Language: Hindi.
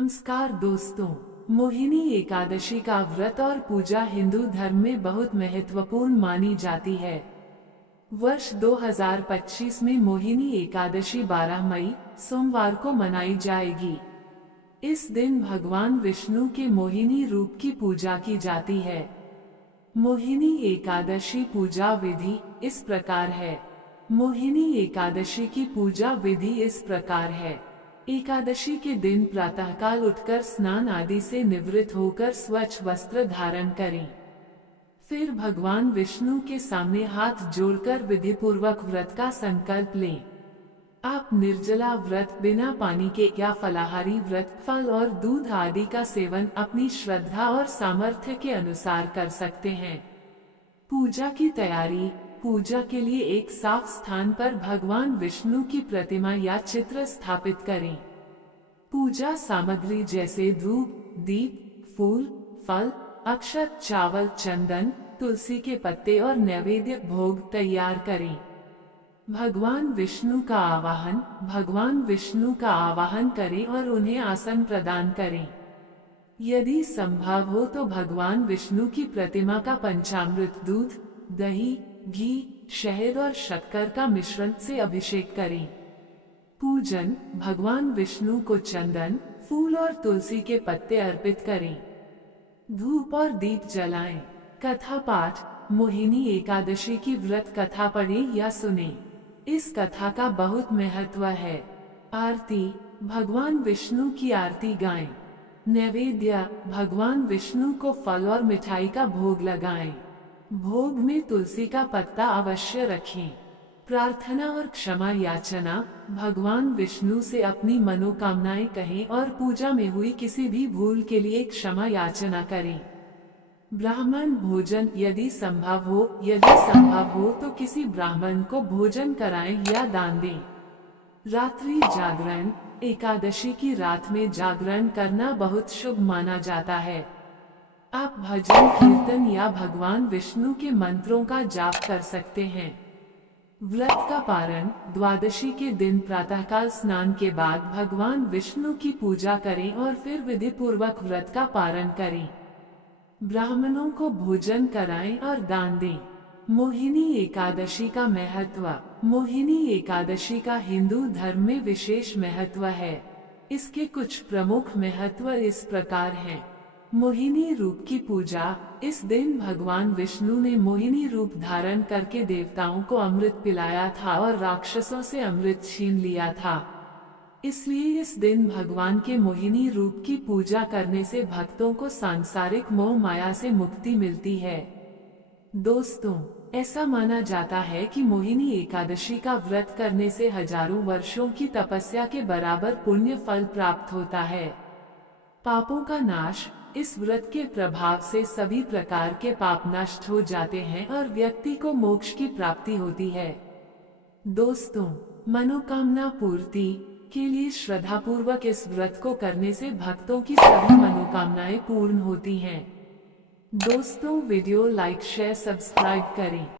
नमस्कार दोस्तों, मोहिनी एकादशी का व्रत और पूजा हिंदू धर्म में बहुत महत्वपूर्ण मानी जाती है। वर्ष 2025 में मोहिनी एकादशी 12 मई सोमवार को मनाई जाएगी। इस दिन भगवान विष्णु के मोहिनी रूप की पूजा की जाती है। मोहिनी एकादशी पूजा विधि इस प्रकार है। मोहिनी एकादशी की पूजा विधि इस प्रकार है। एकादशी के दिन प्रातःकाल उठकर स्नान आदि से निवृत्त होकर स्वच्छ वस्त्र धारण करें। फिर भगवान विष्णु के सामने हाथ जोड़कर विधिपूर्वक व्रत का संकल्प लें। आप निर्जला व्रत, बिना पानी के या फलाहारी व्रत, फल और दूध आदि का सेवन अपनी श्रद्धा और सामर्थ्य के अनुसार कर सकते हैं। पूजा की तैयारी। पूजा के लिए एक साफ स्थान पर भगवान विष्णु की प्रतिमा या चित्र स्थापित करें। पूजा सामग्री जैसे धूप, दीप, फूल, फल, अक्षत, चावल, चंदन, तुलसी के पत्ते और नैवेद्य भोग तैयार करें। भगवान विष्णु का आवाहन। भगवान विष्णु का आवाहन करें और उन्हें आसन प्रदान करें। यदि संभव हो तो भगवान विष्णु की प्रतिमा का पंचामृत, दूध, दही, घी, शहद और शक्कर का मिश्रण से अभिषेक करें। पूजन। भगवान विष्णु को चंदन, फूल और तुलसी के पत्ते अर्पित करें। धूप और दीप जलाएं। कथा पाठ। मोहिनी एकादशी की व्रत कथा पढ़ें या सुनें। इस कथा का बहुत महत्व है। आरती। भगवान विष्णु की आरती गाएं। नैवेद्य। भगवान विष्णु को फल और मिठाई का भोग लगाएं। भोग में तुलसी का पत्ता अवश्य रखें। प्रार्थना और क्षमा याचना। भगवान विष्णु से अपनी मनोकामनाएं कहें और पूजा में हुई किसी भी भूल के लिए क्षमा याचना करें। ब्राह्मण भोजन। यदि संभव हो तो किसी ब्राह्मण को भोजन कराएं या दान दें। रात्रि जागरण। एकादशी की रात में जागरण करना बहुत शुभ माना जाता है। आप भजन, कीर्तन या भगवान विष्णु के मंत्रों का जाप कर सकते हैं। व्रत का पारण। द्वादशी के दिन प्रातःकाल स्नान के बाद भगवान विष्णु की पूजा करें और फिर विधि पूर्वक व्रत का पारण करें। ब्राह्मणों को भोजन कराएं और दान दें। मोहिनी एकादशी का महत्व। मोहिनी एकादशी का हिंदू धर्म में विशेष महत्व है। इसके कुछ प्रमुख महत्व इस प्रकार हैं। मोहिनी रूप की पूजा। इस दिन भगवान विष्णु ने मोहिनी रूप धारण करके देवताओं को अमृत पिलाया था और राक्षसों से अमृत छीन लिया था। इसलिए इस दिन भगवान के मोहिनी रूप की पूजा करने से भक्तों को सांसारिक मोह माया से मुक्ति मिलती है। दोस्तों, ऐसा माना जाता है कि मोहिनी एकादशी का व्रत करने से हजारों वर्षों की तपस्या के बराबर पुण्य फल प्राप्त होता है। पापों का नाश। इस व्रत के प्रभाव से सभी प्रकार के पाप नष्ट हो जाते हैं और व्यक्ति को मोक्ष की प्राप्ति होती है। दोस्तों, मनोकामना पूर्ति के लिए श्रद्धापूर्वक इस व्रत को करने से भक्तों की सभी मनोकामनाएं पूर्ण होती हैं। दोस्तों, वीडियो लाइक, शेयर, सब्सक्राइब करें।